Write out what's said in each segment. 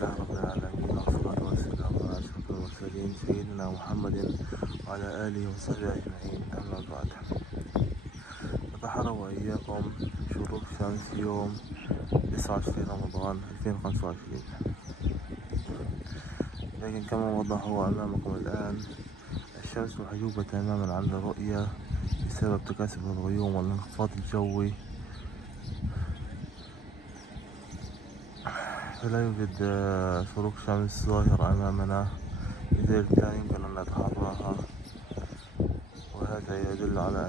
لله رب العالمين، والصلاة والسلام على أشرف المرسلين سيدنا محمد وعلى آله وصحبه أجمعين. أما بعد، أتحرى وإياكم شروق شمس يوم 29 رمضان 2025. لكن كما وضح هو أمامكم الآن، الشمس محجوبة تماما عن الرؤية بسبب تكاثف الغيوم والانخفاض الجوي، فلا يوجد شروق شمس ظاهرة أمامنا، لذلك لا يمكن أن نتحراها. وهذا يدل على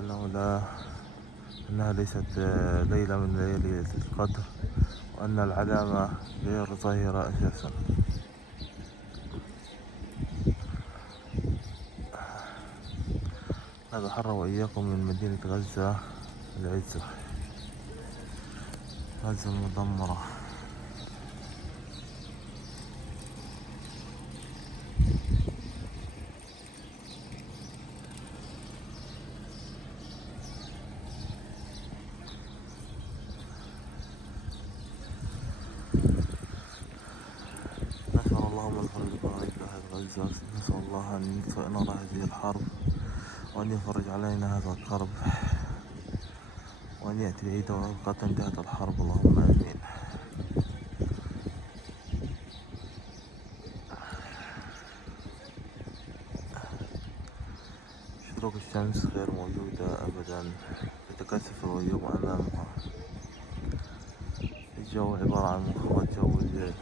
أنها ليست ليلة من ليالي ليلة القدر، وأن العلامة غير ظاهرة أساسا. نتحرى وإياكم من مدينة غزة العزة، غزة المدمرة. نسأل اللهم الفرج بقائد أهل غزة، نسأل الله أن يطفئ نار هذه الحرب، وأن يفرج علينا هذا الكرب، وأن يأتي العيد وقد انتهت الحرب، اللهم آمين. شروق الشمس غير موجودة أبدا، يتكثف الغيوم أمامها. الجو عبارة عن منخفض جوي